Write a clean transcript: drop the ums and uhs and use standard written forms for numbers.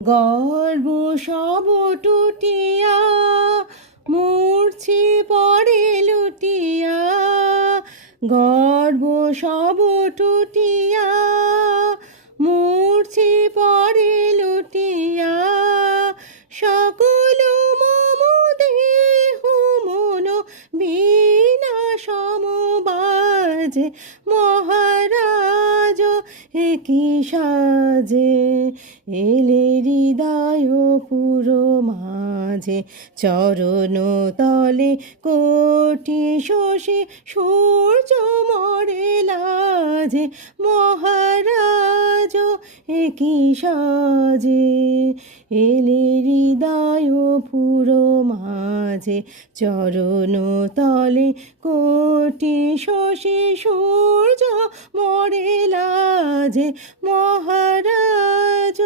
গর্ব সব টুটিয়া মূর্ছি পড়ে লুটিয়া, গর্ব সব টুটিয়া মূর্ছি পড়ে লুটিয়া, সকল মম দেহ মন বীণা সমবাজে, মহারাজ একই সাজে এলে হৃদয় পুরো মাঝে, চরণ তলে কোটি শশী সূর্য মরে লাজে, মহারাজ একই সাজে এলে হৃদয় পুরো মাঝে, চরণ তলে কোটি শশী সূর্য মরে লাজে, মহারাজ।